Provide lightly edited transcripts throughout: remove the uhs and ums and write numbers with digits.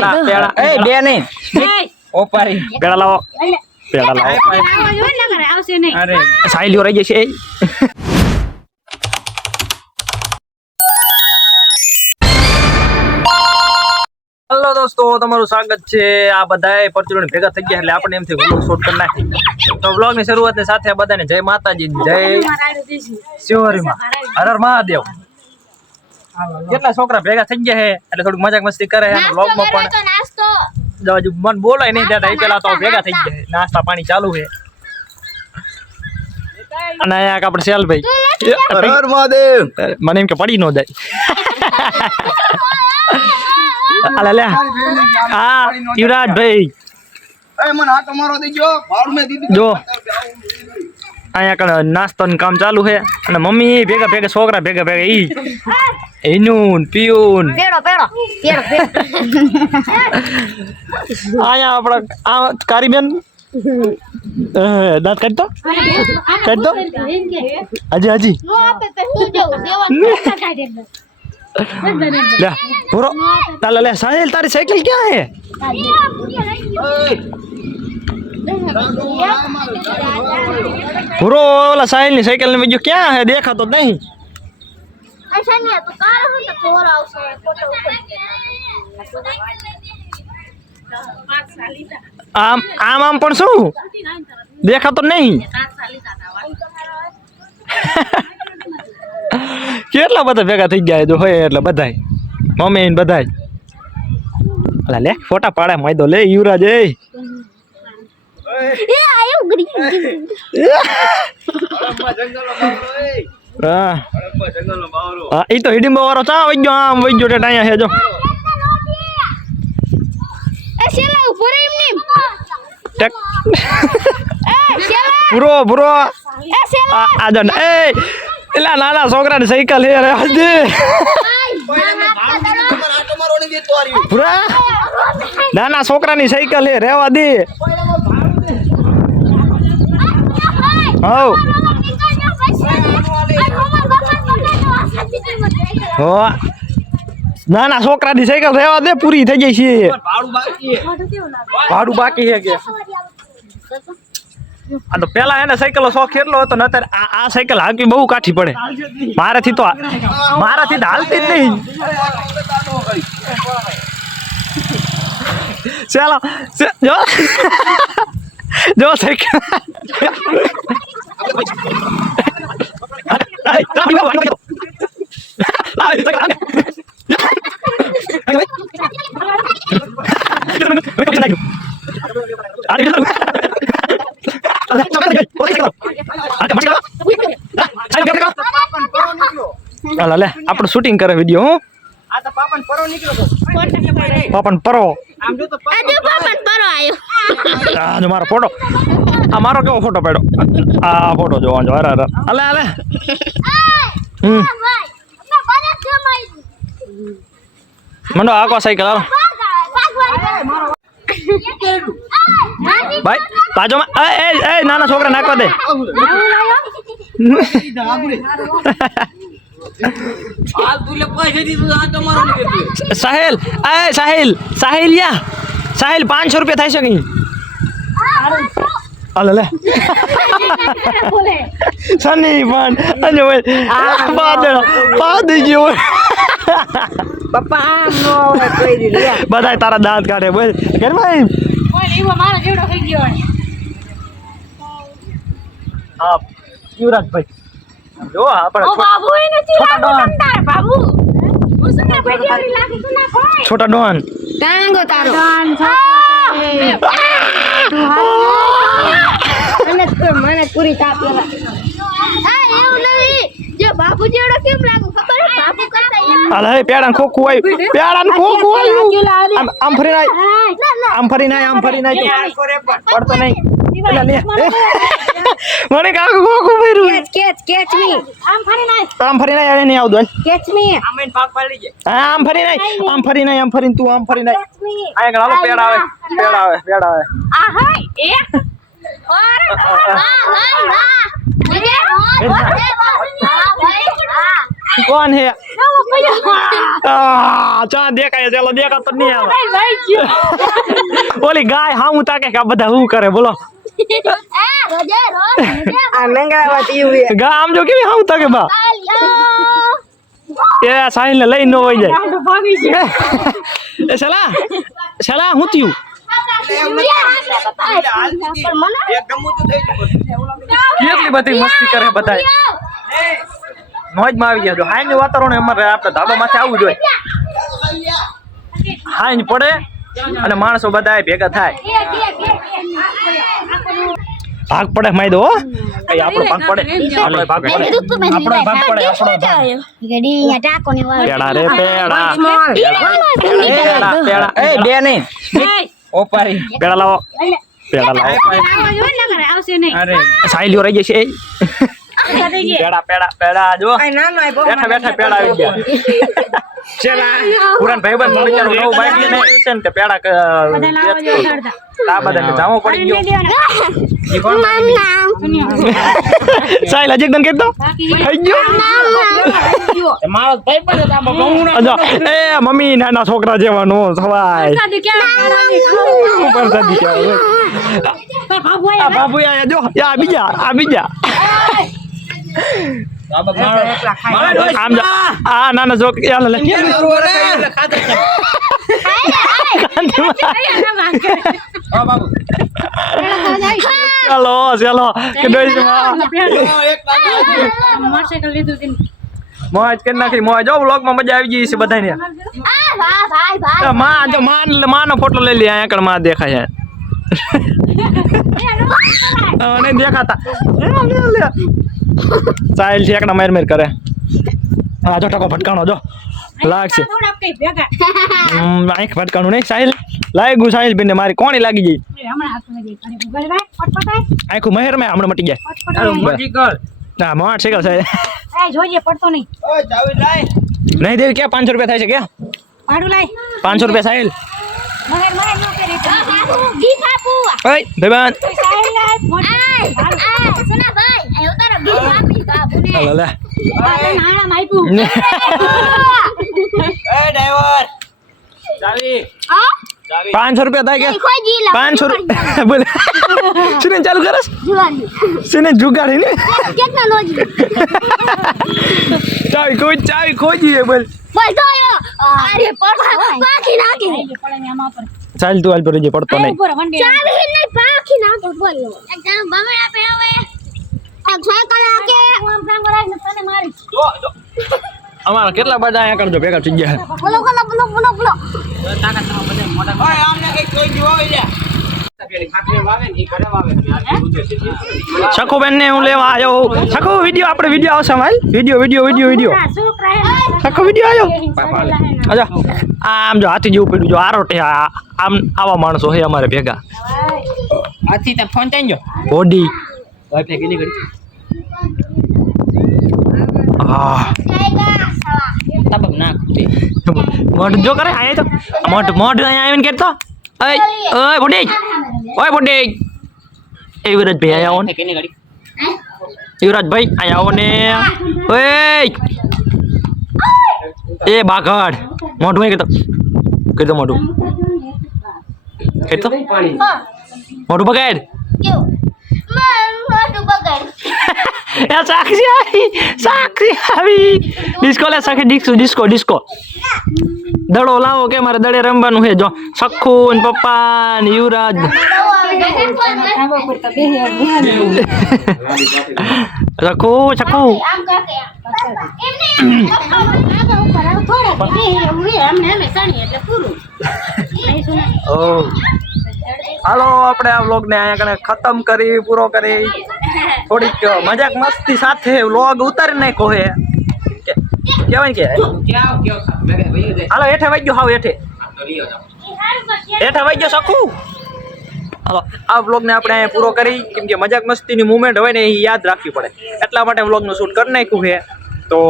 પેડા એ બે નહીં ઓપારી પેડા લાવો આવશે નહીં અરે સાઈલ્યો રહી જશે હેલો દોસ્તો તમારું સ્વાગત છે આ બધાએ પરચુરણ ભેગા થઈ ગયા એટલે આપણે એમથી વ્લોગ શૂટ કરી નાખી તો વ્લોગ ની શરૂઆતની સાથે આ બધાને જય માતાજી જય શિવહરીમાં હર હર મહાદેવ કેટલા છોકરા ભેગા થઈ ગયા છે એટલે થોડું મજાક મસ્તી કરે છે વ્લોગ માં પણ જો મન બોલાય નહીં દેતા એ પેલા તો ભેગા થઈ ગયા નાસ્તા પાણી ચાલુ છે અને અહીંયા આપણે સેલ ભાઈ હર હર મહાદેવ મને એમ કે પડી ન જાય અલે લે હા યુવરાજ ભાઈ એ મને આ તમારો દેજો ભાડ મે દીધી જો અહીંયા કણ નાસ્તાનું કામ ચાલુ છે અને મમ્મી ભેગા ભેગા છોકરા ભેગા ભેગા ઈ એનું પીયુન પેડો અહીંયા આપણા આ કારીબેન દાંત કાઢતો હજી લે પૂરો તાલે લે સાહિલ તારી સાइकिल ક્યાં હે પૂરો ઓલા સાહિલ ની સાइकिल ને બીજો ક્યાં હે દેખાતો જ નહીં ऐसा नहीं है तो कार हो तो और आवश्यक फोटो આમ આમ આમ પણ શું દેખાતો નહીં કેટલા બધા ભેગા થઈ ગયા જો હોય એટલે બધાય મમ્મી ને બધાય અલા લે ફોટા પાડે માયદો લે યુવરાજ એ आयो गरी હા હા ઈ તો હિડીંબો વાળો ચા વઈજો આમ વઈજો ટેટ અહીંયા છે જો ए शेला ऊपर एमनी ટેક ए शेला પૂરો ए शेला આ જો એ એલા નાના છોકરાની સાયકલ હે રે આજે આટો મારો ની દેતો આરી પૂરા નાના છોકરાની સાયકલ હે રેવા દે હો હો નાના છોકરાની સાયકલ રેવા દે પૂરી થઈ ગઈ છે ભાડું બાકી છે કે આ તો પેલા એને સાયકલ શોખ કેટલો હતો ને અત્યારે આ સાયકલ હાંકવી બહુ કાઠી પડે મારાથી તો હાલતી જ નહીં ચાલો જો જો સાયકલ લે આપણે શૂટિંગ કરે વિડિયો હું આ તો પાપન પરો નીકળ્યો તો પાપન પરો આમ જો તો आजो पापन परो आयो આ જો મારો ફોટો આ મારો કેવો ફોટો પડ્યો આ ફોટો જો જો અરે અલે भाई मैं बड़ा जमाई મંડો આકો સાયકલ હાલો ભાઈ બાજુમાં એ નાના છોકરા નાખવા દે હાલ તું લે પૈસા દીધું આ તમારો ની દેતી સાહિલ સાહિલ 500 રૂપિયા થાય છે કઈ અલે લે સની પણ અજો પાદ ગયો પપ્પા આમ નો આવે કોઈ દી લે બધાય તારા દાંત કાઢે બોલ કેમ ભાઈ ओए एવો मारो जेडो થઈ ગયો હા યુવરાજ ભાઈ જો આપણે ओ बाबू એ નથી લાગતું તાર બાબુ ઉસને બેડી લાગી તું ના કોઈ છોટા ડોન ટાંગો તારો મને પૂરી તાપ લેવા આ એવું નહીં જે બાબુ જેડો કેમ લાગુ ખબર હે બાબુ કરતા યાર અલે પેડાન ખોખું આવ્યું આમ ફરી નાય પડતો નહીં પેલા લે મને કાકો ખોખું ભર્યું કેચ મી આમ ફરી નાય આમ ફરી નાય એને નહીં આવતું કેચ મી આમેન પાક પાડી દે આમ ફરી નાય આમ ફરીને તું આમ ફરી નાય આયા ગાલો પેડ આવે આ હાય એ ઓર વાહ ભાઈ વાહ મુજે ઓર ભાઈ વાહ कौन है चांद देखाય चलो देखा तो नहीं આવે ઓલી ગાય હામું તાકે કે આ બધા હું કરે બોલો આ નંગાવાતી ઉભી ગા આમ જો કેવી હામું તાકે બા એ સાહિલ ને લઈ ન હોય જાય એ સલા હું થયું કેટલી બધી મસ્તી કરે બધાય મોજમાં આવી ગયા જો હાઈનું વાતાવરણ અમારે આપણે ધાબા માથે આવવું જોઈએ હાઈન પડે અને માણસો બધા ભેગા થાય ભાગ પડે માઈ દો કઈ આપણો ભાગ પડે આપણો ભાગ પડે આપણો ભાગ પડે આપણો ભાગ પેડા રે પેડા પેડા એ બે નહીં ઓપારી પેડા લાવો અરે સાઈલ્યો રહી જશે પેડા પેડા પેડા જો નાનો બેઠા બેઠા પેડા આવી ગયા ચલા પુરાન ભાઈબંધ બિચારો નવો બાઈક લઈને આવ્યો છે ને તે પેડા આ બધાને જામો પડી ગયો ઈ કોણ સાઈલ હજી એકદમ કેતો થઈ ગયો મારો ભાઈબંધ હતા બહુનો એ મમ્મી નાના છોકરા જેવા નો સવાય ઉપર સાદી કેવા આ બાબુ આયા જો આ બીજા આમ આ નાના છોકરા લે ચલો કે મોજ કરી નાખી મોજ જો વ્લોગ માં મજા આવી ગઈ છે બધાને માનો ફોટો લઈ લે અહીંયા આગળ માં દેખાય નહીં દેખાતા સાહિલ છે એકડા માર કરે હા જો ટકો ભટકાણો જો લાગશે આંખ ભટકાણું નહીં સાહિલ લાગ્યું સાહિલ બેન મારી કોણી લાગી ગઈ આંખું મહેર મેં હમણાં મટી જાય ના મોટ શીખલ સાહેબ નહીં દે ક્યાં 500 રૂપિયા થાય છે ક્યાં 500 રૂપિયા સાહિલ ઓય બેબાન હાલો લે ડ્રાઈવર ચાવી 500 રૂપિયા થાય કે 500 રૂપિયા બોલે સુને ચાલુ કરસ સુને જુગાડી ને ચાવી ખોજી બોલ ચાલ તું હાલ પર જે પડતો નહીં અમારા કેટલા બધા અહીંયા કરજો ભેગા થઈ ગયા શકુબેન ને હું લેવા આવ્યો શકુ વિડિયો આપણે વિડિયો આવશે ભાઈ વિડિયો શકુ વિડિયો આવ્યો અજા આમ જો હાથી જેવું પડ્યું જો આરોટે આમ આવા માણસો છે અમારે ભેગા આથી તે ફોન ચાંજો બોડી વાઈફાઈ કેની કરી તબક ના ખુટી મોઢ જો કરે આય તો મોઢ અહીંયા આવીને કેતો ઓય બોડી એ વિરાજભાઈ આયા આવો ને કેની કરી યુવરાજભાઈ અહીંયા આવો ને ઓય એ બાઘડ મોઢું અહીં કેતો મોઢું મોઢું બગાડ એ સાક્ષી આવી ડિસ્કો લે સાખી ડિસ્કો દડો લાવો કે મારે દડે રમવાનું છે જો સખુ ને પપ્પા ને યુવરાજ સખુ હાલો આપણે આ વ્લોગ ને અહીંયા ખતમ કરી પૂરો કરી થોડીક મજાક મસ્તી સાથે વ્લોગ ઉતારી નાખ્યો હે કેવાય કે હાલો હેઠે વાઈ ગયો હાવ હેઠે વાઈ ગયો સખુ હાલો આ વ્લોગ ને આપણે અહીંયા પૂરો કરી કેમ કે મજાક મસ્તીની મુમેન્ટ હોય ને એ યાદ રાખવી પડે એટલા માટે વ્લોગનું શૂટ કરી નાખ્યું છે તો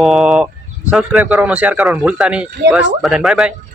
સબસ્ક્રાઈબ કરવાનું શેર કરવાનું ભૂલતા નહીં બસ બધાને બાય બાય